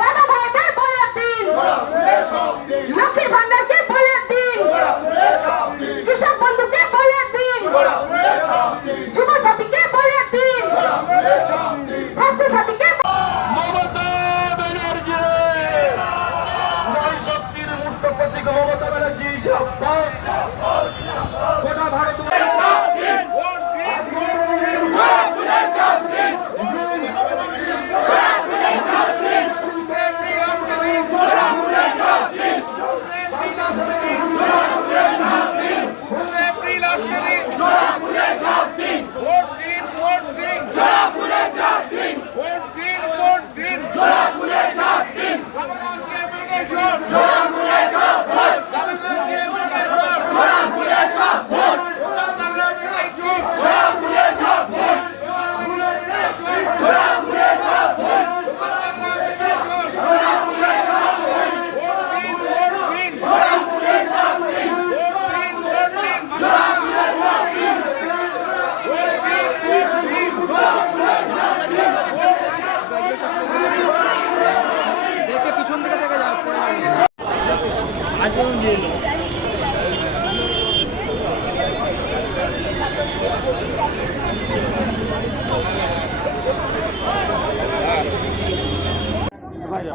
বাবা ভাইদের ভোটের দিন, লক্ষ্মীর ভান্ডারকে ভোটের দিন, কৃষক বন্ধুকে ভোটের দিন, যুব সাথীকে ভোটের দিন, স্বাস্থ্য সাথীকে। মমতা ব্যানার্জি, নারী শক্তির মূর্ত প্রতীক মমতা ব্যানার্জি গোটা ভারত।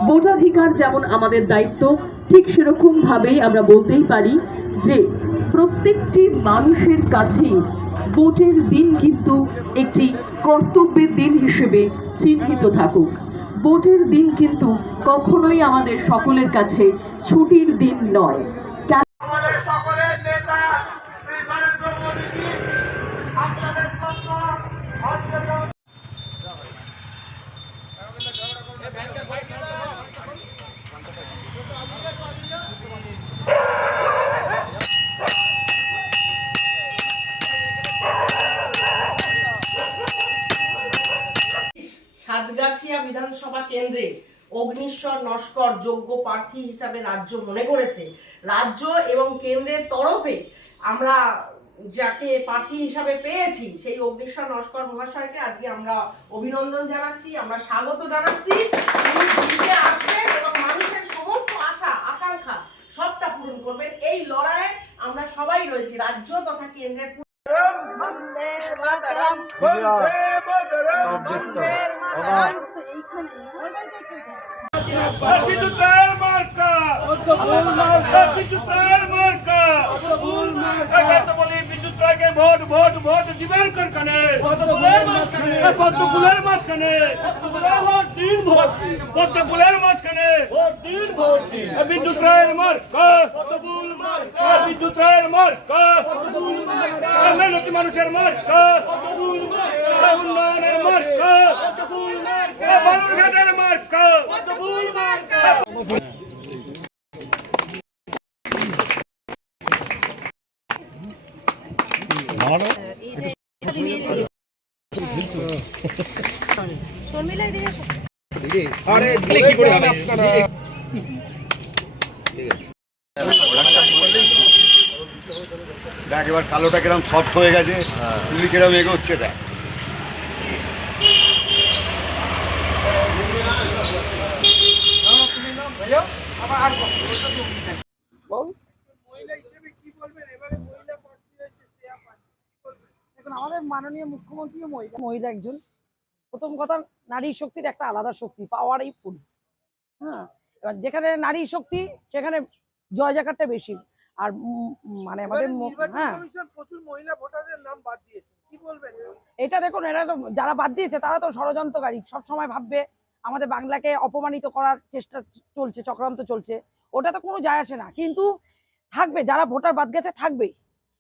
ভোটাধিকার যেমন আমাদের দায়িত্ব, ঠিক সেরকম ভাবেই আমরা বলতেই পারি যে প্রত্যেকটি মানুষের কাছেই ভোটের দিন কিন্তু একটি কর্তব্যের দিন হিসেবে চিহ্নিত থাকুক। ভোটের দিন কিন্তু কখনোই আমাদের সকলের কাছে ছুটির দিন নয়। সাতগাছিয়া বিধানসভা কেন্দ্রে অগ্নিশ্বর নস্কর যোগ্য প্রার্থী হিসাবে রাজ্য মনে করেছে। রাজ্য এবং কেন্দ্রের তরফে আমরা যাকে প্রার্থী হিসাবে পেয়েছি সেই অগ্নিশ্বর নস্কর মহাশয়কে আজকে আমরা অভিনন্দন জানাচ্ছি, আমরা স্বাগত জানাচ্ছি। তিনি জিতে আসবেন এবং মানুষের সমস্ত আশা আকাঙ্ক্ষা সবটা পূরণ করবেন। এই লড়াইয়ে আমরা সবাই রয়েছি, রাজ্য তথা কেন্দ্রের। ভোট ভোট ভোট দিবেন কানে পদ্মফুলের মাঝখানে, পদ্মফুলের মাঝখানে বিদ্যুৎ রায়ের মার্কা, বিদ্যুৎ রায়ের মার্কা, মেহনতি মানুষের মার্কা, উন্নয়নের মার্কা, বালুরঘাটের মার্কা। দেখ এবার কালোটা কিরম সফট হয়ে গেছে, তুলি কিরম এগোচ্ছে দেখ। আমাদের মাননীয় মুখ্যমন্ত্রী মহিলা একজন। প্রথম কথা, নারী শক্তির একটা আলাদা শক্তি, পাওয়ারই ফুল। হ্যাঁ, এবার যেখানে নারী শক্তি সেখানে জয় জাকারটা বেশি। আর মানে আমাদের প্রচুর মহিলা ভোটারদের নাম বাদ দিয়েছে, কি বলবেন? এটা দেখুন, এরা তো যারা বাদ দিয়েছে তারা তো ষড়যন্ত্রকারী। সব সময় ভাববে আমাদের বাংলাকে অপমানিত করার চেষ্টা চলছে, চক্রান্ত চলছে। ওটা তো কোনো যায় আসে না, কিন্তু থাকবে যারা ভোটার বাদ গেছে থাকবে।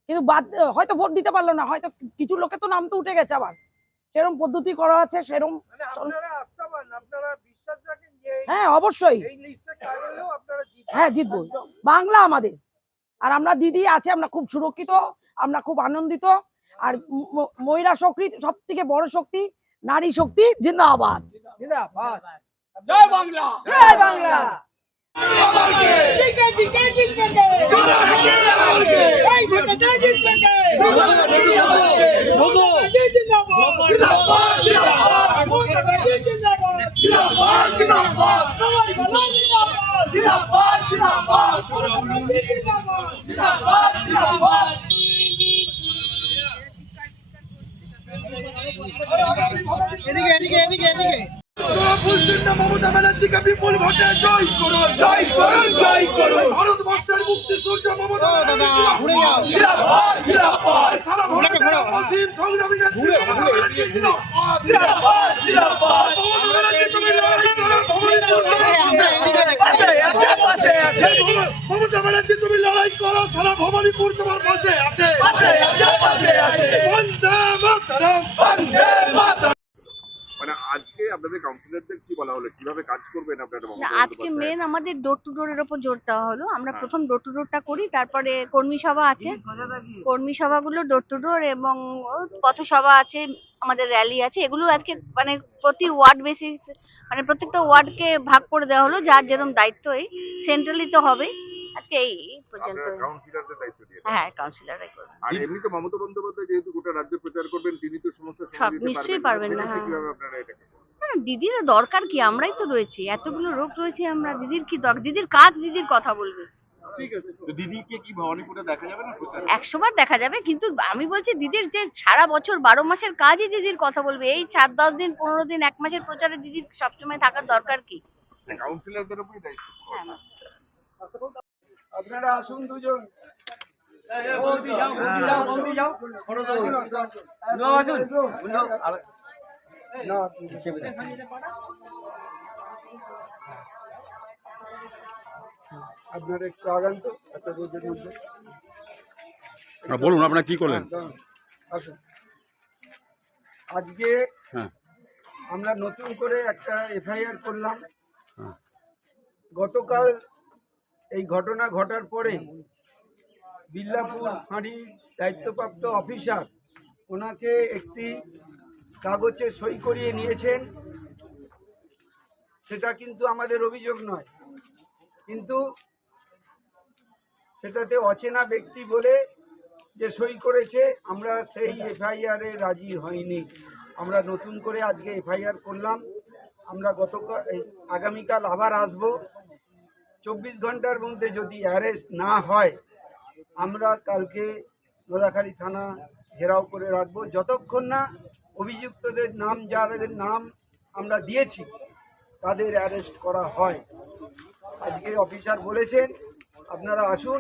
কিন্তু বাদ হয়তো ভোট দিতে পারলো না, হয়তো কিছু লোকের তো নাম তো উঠে গেছে, আবার সেরকম পদ্ধতি করা আছে সেরকম। হ্যাঁ অবশ্যই, হ্যাঁ জিতবো। বাংলা আমাদের, আর আমরা দিদি আছে, আমরা খুব সুরক্ষিত, আমরা খুব আনন্দিত। আর মহিলা শক্তি সব থেকে বড় শক্তি, নারী শক্তি জিন্দাবাদ। জয় বাংলা, জয় বাংলা। জিন্দাবাদ। মমতা ব্যানার্জিকে বিপুল ভোটে জয় করুন, জয় করুন, জয় করুন। ভারতবর্ষের মুক্তি সূর্য মমতা ব্যানার্জি সারা ভারতের অসীম সংগ্রামী নেত্রী মমতা ব্যানার্জি জিন্দাবাদ, জিন্দাবাদ, জিন্দাবাদ। মমতা ব্যানার্জি তুমি লড়াই করো, মমতা ব্যানার্জি তুমি লড়াই করো, সারা ভবানীপুর তোমার পাশে আছে, বন্দে মাতরম, বন্দে মাতরম। মানে আজকে আপনাদের কাউন্সিলরদের কি বলা হলো, কিভাবে কাজ করবেন আপনারা? না, আজকে মেন আমাদের ডোর টু ডোরের উপর জোর দেওয়া হলো। আমরা প্রথম ডোর টু ডোরটা করি, তারপরে কর্মী সভা আছে, কর্মী সভাগুলো ডোর টু ডোর, এবং পথসভা আছে, আমাদের র্যালি আছে। এগুলো আজকে মানে প্রতি ওয়ার্ড বেসিস, মানে প্রত্যেকটা ওয়ার্ডকে ভাগ করে দেওয়া হলো, যার যেরকম দায়িত্ব। এই সেন্ট্রালি তো হবে আজকে এই পর্যন্ত। আপনারা কাউন্সিলরদের দায়িত্ব দিয়ে হ্যাঁ, কাউন্সিলররাই করবে। আর এমনি তো মমতা বন্দ্যোপাধ্যায় যেহেতু গোটা রাজ্য প্রচার করবেন, তিনি তো সমস্ত সব নিশ্চয়ই পারবেন না। হ্যাঁ, কিভাবে আপনারা এটা না, দিদির দরকার কি? আমরাই তো রয়েছি, এতগুলো লোক রয়েছে, আমরা দিদির কি দরকার? দিদির কাজ, দিদির কথা বলবে। ঠিক আছে, তো দিদিকে কি ভবানীপুরে দেখা যাবে না প্রচার? 100 বার দেখা যাবে, কিন্তু আমি বলছি দিদির যে সারা বছর 12 মাসের কাজই দিদির কথা বলবে। এই 4-10 দিন 15 দিন 1 মাসের প্রচারে দিদির সবসময় থাকার দরকার কি? কাউন্সিলরদের উপরই দায়িত্ব। আপনারা আসুন দুজন। আপনারা একটু আগান তো, এত রোদের মধ্যে। বলুন আপনারা কি করলেন? আসুন। আজকে আমরা নতুন করে একটা এফআইআর করলাম। গতকাল এই ঘটনা ঘটার পরে বিল্লাপুর ফাঁড়ির দায়িত্বপ্রাপ্ত অফিসার ওনাকে একটি কাগজে সই করিয়ে নিয়েছেন। সেটা কিন্তু আমাদের অভিযোগ নয়, কিন্তু সেটাতে অচেনা ব্যক্তি বলে যে সই করেছে, আমরা সেই এফআইআরে রাজি হইনি। আমরা নতুন করে আজকে এফআইআর করলাম। আমরা আগামীকাল আবার আসব। 24 ঘন্টার মধ্যে যদি অ্যারেস্ট না হয়, আমরা কালকে নোদাখালী থানা ঘেরাও করে রাখবো, যতক্ষণ না অভিযুক্তদের নাম, যাদের নাম আমরা দিয়েছি তাদের অ্যারেস্ট করা হয়। আজকে অফিসার বলেছেন আপনারা আসুন,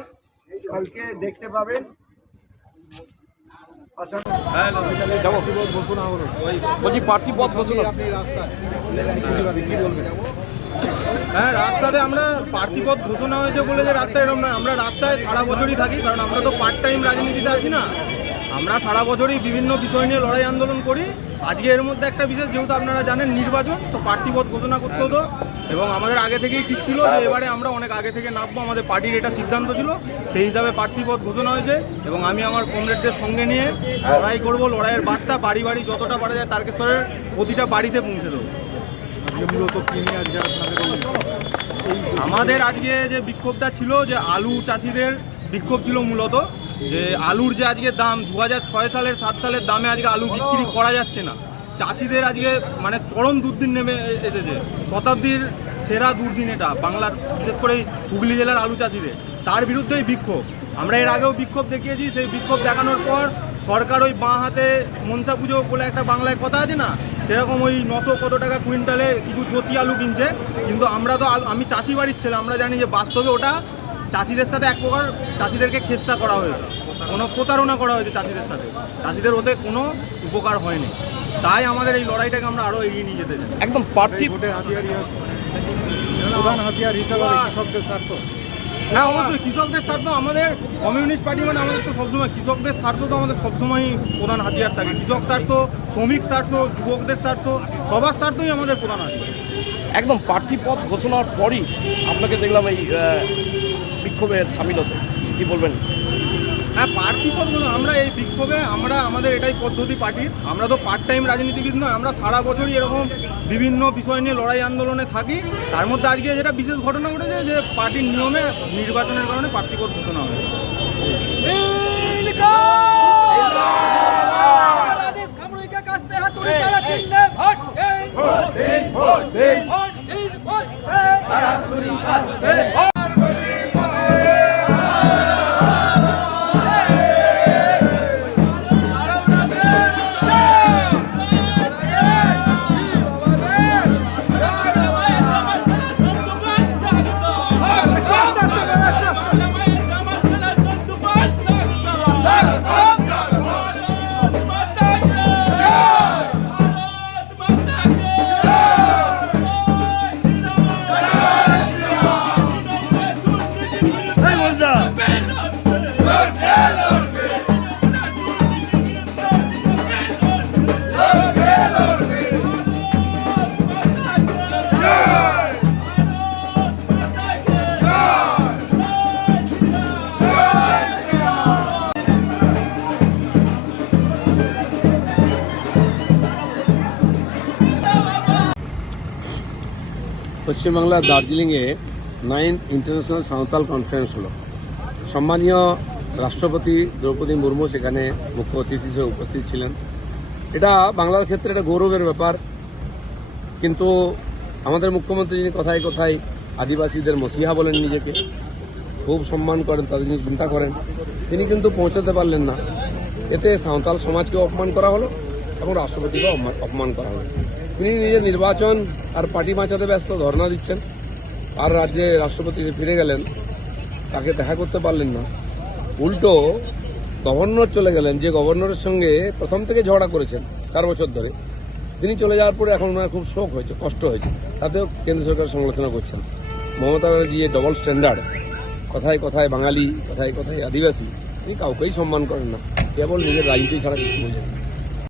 কালকে দেখতে পাবেন। হ্যাঁ, রাস্তাতে আমরা প্রার্থীপদ ঘোষণা হয়েছে বলে যে রাস্তায় এরকম নয়। আমরা রাস্তায় সারা বছরই থাকি, কারণ আমরা তো পার্ট টাইম রাজনীতিতে আছি না। আমরা সারা বছরই বিভিন্ন বিষয় নিয়ে লড়াই আন্দোলন করি। আজকে এর মধ্যে একটা বিশেষ, যেহেতু আপনারা জানেন নির্বাচন, তো প্রার্থীপদ ঘোষণা করতে হতো, এবং আমাদের আগে থেকেই ঠিক ছিল যে এবারে আমরা অনেক আগে থেকে নামবো, আমাদের পার্টির এটা সিদ্ধান্ত ছিল। সেই হিসাবে প্রার্থীপদ ঘোষণা হয়েছে, এবং আমি আমার কমরেডদের সঙ্গে নিয়ে লড়াই করব। লড়াইয়ের বার্তা বাড়ি বাড়ি যতটা পারা যায় তারকেশ্বরের প্রতিটা বাড়িতে পৌঁছে দেবো। মূলত আমাদের আজকে যে বিক্ষোভটা ছিল, যে আলু চাষিদের বিক্ষোভ ছিল মূলত, যে আলুর যে আজকে দাম 2006 সালের 7 সালের দামে আজকে আলু বিক্রি করা যাচ্ছে না। চাষিদের আজকে মানে চরম দুর্দিন নেমে এসেছে, শতাব্দীর সেরা দুর্দিন এটা বাংলার, বিশেষ করে হুগলি জেলার আলু চাষিদের। তার বিরুদ্ধেই বিক্ষোভ। আমরা এর আগেও বিক্ষোভ দেখিয়েছি। সেই বিক্ষোভ দেখানোর পর সরকার ওই বাঁ হাতে মনসা পুজো বলে একটা বাংলায় কথা আছে না, সেরকম ওই 900 কত টাকা কুইন্টালে কিছু জ্যোতি আলু কিনছে। কিন্তু আমরা তো আমি চাষি বাড়ির ছেলে, আমরা জানি যে বাস্তবে ওটা চাষিদের সাথে এক প্রকার চাষিদেরকে খেচ্ছা করা হয়েছে, কোনো প্রতারণা করা হয়েছে চাষিদের সাথে। চাষিদের ওতে কোনো উপকার হয়নি। তাই আমাদের এই লড়াইটাকে আমরা আরও এগিয়ে নিয়ে যেতে চাই। একদম প্রার্থী প্রধান হাতিয়ার হিসাবে কৃষকদের স্বার্থ। হ্যাঁ, অবশ্যই কৃষকদের স্বার্থ। আমাদের কমিউনিস্ট পার্টি মানে আমাদের তো সবসময় কৃষকদের স্বার্থ তো আমাদের সবসময়ই প্রধান হাতিয়ার থাকে। কৃষক স্বার্থ, শ্রমিক স্বার্থ, যুবকদের স্বার্থ, সবার স্বার্থই আমাদের প্রধান হাতিয়ার। একদম প্রার্থীপদ ঘোষণার পরই আপনাকে দেখলাম এই বিক্ষোভের সামিল হতে, কি বলবেন? হ্যাঁ, প্রার্থীপদগুলো আমরা এই বিক্ষোভে আমাদের এটাই পদ্ধতি পার্টির। আমরা তো পার্ট টাইম রাজনীতিবিদ নয়, আমরা সারা বছরই এরকম বিভিন্ন বিষয় নিয়ে লড়াই আন্দোলনে থাকি। তার মধ্যে আজকে যেটা বিশেষ ঘটনা ঘটেছে, যে পার্টির নিয়মে নির্বাচনের কারণে প্রার্থীপদ ঘোষণা হয়েছে। পশ্চিমবাংলার দার্জিলিংয়ে 9th ইন্টারন্যাশনাল সাঁওতাল কনফারেন্স হলো। সম্মানীয় রাষ্ট্রপতি দ্রৌপদী মুর্মু সেখানে মুখ্য অতিথি হিসেবে উপস্থিত ছিলেন। এটা বাংলার ক্ষেত্রে একটা গৌরবের ব্যাপার, কিন্তু আমাদের মুখ্যমন্ত্রী যিনি কথায় কথায় আদিবাসীদের মসিহা বলেন, নিজেকে খুব সম্মান করেন, তাদের নিয়ে চিন্তা করেন, তিনি কিন্তু পৌঁছাতে পারলেন না। এতে সাঁওতাল সমাজকেও অপমান করা হলো এবং রাষ্ট্রপতিকেও অপমান করা হলো। তিনি নিজের নির্বাচন আর পার্টি বাঁচাতে ব্যস্ত, ধর্ণা দিচ্ছেন, আর রাজ্যে রাষ্ট্রপতি ফিরে গেলেন, তাকে দেখা করতে পারলেন না। উল্টো গভর্নর চলে গেলেন, যে গভর্নরের সঙ্গে প্রথম থেকে ঝগড়া করেছেন 4 বছর ধরে। তিনি চলে যাওয়ার পরে এখন ওনার খুব শোক হয়েছে, কষ্ট হয়েছে, তাতেও কেন্দ্র সরকার সমালোচনা করছেন। মমতা ব্যানার্জি ডবল স্ট্যান্ডার্ড, কথায় কথায় বাঙালি, কথায় কথায় আদিবাসী, তিনি কাউকেই সম্মান করেন না, কেবল নিজের রাজনীতি ছাড়া কিছু বোঝেন না।